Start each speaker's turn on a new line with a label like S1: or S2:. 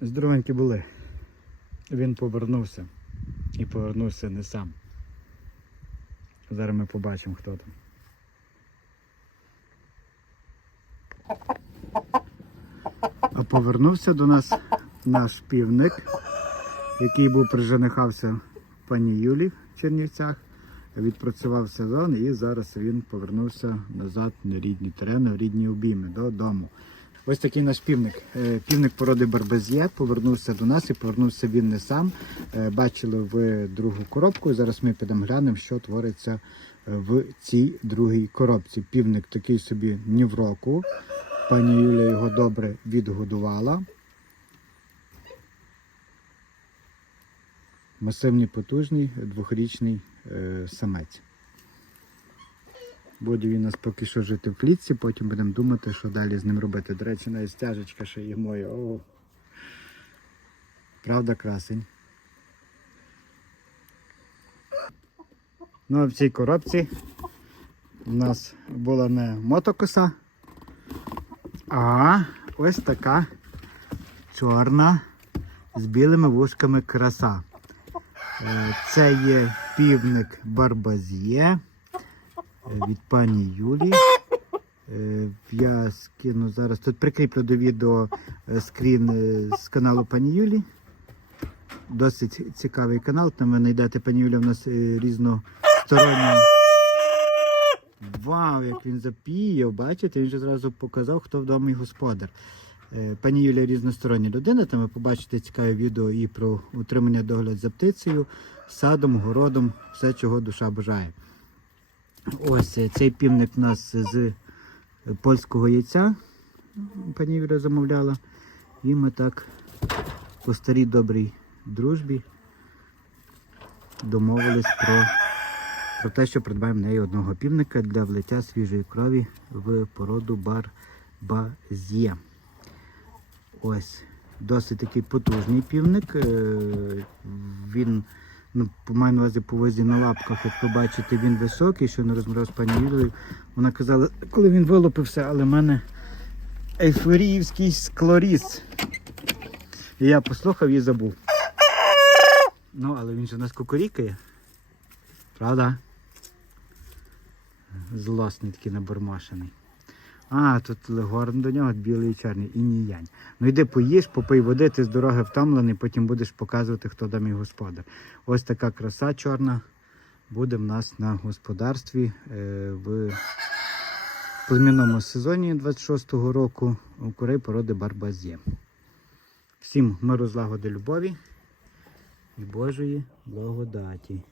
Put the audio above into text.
S1: Здоровенькі були. Він повернувся. І повернувся не сам. Зараз ми побачимо, хто там. А повернувся до нас наш півник, який був приженихався пані Юлі в Чернівцях, відпрацював сезон і зараз він повернувся назад на рідні терени, в рідні обійми додому. Ось такий наш півник. Е, Півник породи Барбазє повернувся до нас і повернувся він не сам. Е, Бачили в другу коробку. Зараз ми підемо глянемо, що твориться е, в цій другій коробці. Півник такий собі ні в року. Пані Юля його добре відгодувала. Масивний потужний двохрічний самець. Буде він у нас поки що жити в клітці, потім будемо думати, що далі з ним робити. До речі, навіть стяжечка ще є моя. О. Правда, красень. Ну а в цій коробці у нас була не мотокоса, а ось така чорна з білими вушками краса. Е, Це є півник Барбазє е, від пані Юлі. Е, Я скину зараз. Тут прикріплю до відео е, скрін е, з каналу пані Юлі. Досить цікавий канал. Там ви знайдете пані Юля в нас е, різносторонню. Вау, як він запіяв, бачите, він же зразу показав, хто вдома і господар. Е, Пані Юлія різностороння людина, там ви побачите цікаве відео і про утримання догляд за птицею, садом, городом, все, чого душа бажає. Ось е, цей півник у нас з польського яйця. Пані Юля замовляла. І ми так по старій добрій дружбі домовились про, про те, що придбаємо неї одного півника для влиття свіжої крові в породу барбазє. Ось досить такий потужний півник. Е, Він, ну, маю на увазі по возі на лапках, як ви бачите, він високий, що не розмовляв з пані Юлею. Вона казала, коли він вилупився, але в мене ейфоріївський склоріз. І я послухав і забув. Ну, але він же нас кукурікає. Правда? Злосний такий набормашений. А, тут легорн до нього, білий і чорний, і ніянь. Ну йди поїж, попий води, ти з дороги втомлений, потім будеш показувати, хто там мій господар. Ось така краса чорна буде в нас на господарстві е, в племінному сезоні 26-го року у курей породи Барбазє. Всім миру злагоди любові і Божої благодаті.